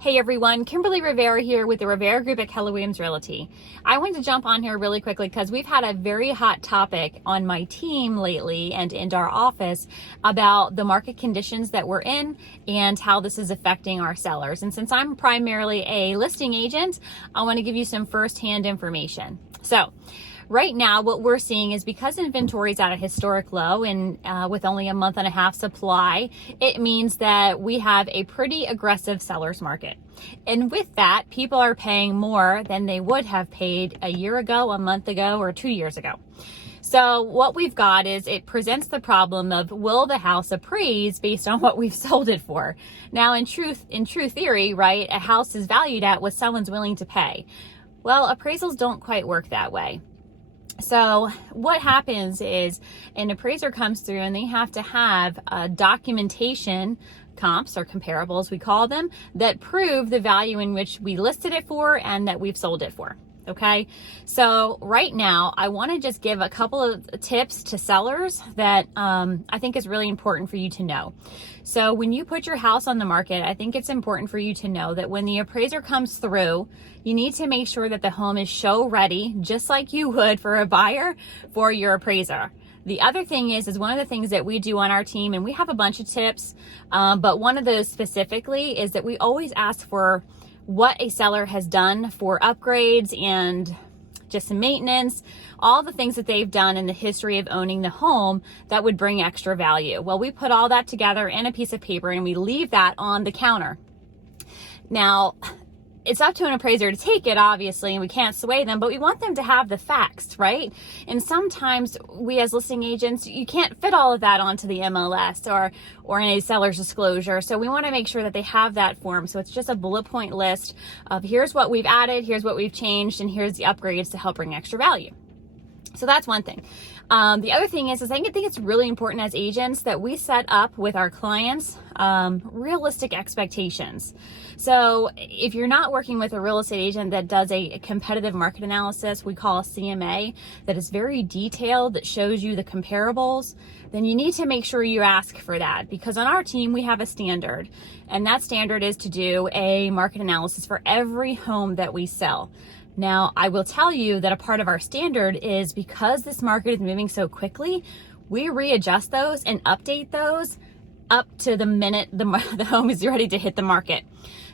Hey everyone, Kimberly Rivera here with the Rivera Group at Keller Williams Realty. I wanted to jump on here really quickly because we've had a very hot topic on my team lately and in our office about the market conditions that we're in and how this is affecting our sellers. And since I'm primarily a listing agent, I want to give you some firsthand information. So, right now, what we're seeing is because inventory is at a historic low and with only a month and a half supply, it means that we have a pretty aggressive seller's market. And with that, people are paying more than they would have paid a year ago, a month ago, or 2 years ago. So what we've got is it presents the problem of, will the house appraise based on what we've sold it for? Now, in true theory, right, a house is valued at what someone's willing to pay. Well, appraisals don't quite work that way. So what happens is an appraiser comes through and they have to have documentation, comps or comparables we call them, that prove the value in which we listed it for and that we've sold it for. Okay, so right now I want to just give a couple of tips to sellers that I think is really important for you to know. So when you put your house on the market, I think it's important for you to know that when the appraiser comes through, you need to make sure that the home is show ready, just like you would for a buyer for your appraiser. The other thing is one of the things that we do on our team, and we have a bunch of tips, but one of those specifically is that we always ask for what a seller has done for upgrades and just some maintenance, all the things that they've done in the history of owning the home that would bring extra value. Well, we put all that together in a piece of paper and we leave that on the counter. Now, it's up to an appraiser to take it, obviously, and we can't sway them, but we want them to have the facts, right? And sometimes we as listing agents, you can't fit all of that onto the MLS or in a seller's disclosure. So we want to make sure that they have that form. So it's just a bullet point list of here's what we've added, here's what we've changed, and here's the upgrades to help bring extra value. So that's one thing. The other thing is I think it's really important as agents that we set up with our clients realistic expectations. So if you're not working with a real estate agent that does a competitive market analysis, we call a CMA, that is very detailed, that shows you the comparables, then you need to make sure you ask for that, because on our team we have a standard, and that standard is to do a market analysis for every home that we sell. Now, I will tell you that a part of our standard is because this market is moving so quickly, we readjust those and update those up to the minute the home is ready to hit the market.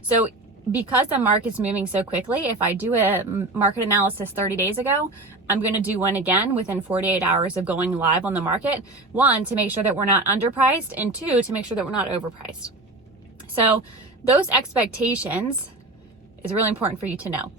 So because the market's moving so quickly, if I do a market analysis 30 days ago, I'm going to do one again within 48 hours of going live on the market. One, to make sure that we're not underpriced, and two, to make sure that we're not overpriced. So those expectations is really important for you to know.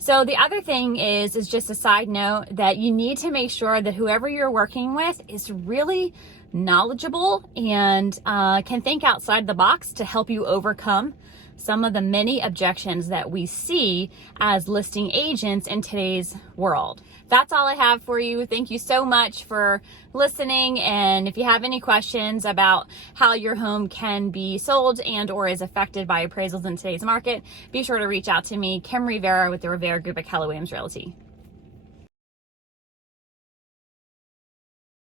So the other thing is just a side note that you need to make sure that whoever you're working with is really knowledgeable and can think outside the box to help you overcome some of the many objections that we see as listing agents in today's world. That's all I have for you. Thank you so much for listening. And if you have any questions about how your home can be sold and or is affected by appraisals in today's market, be sure to reach out to me, Kim Rivera with the Rivera Group at Keller Williams Realty.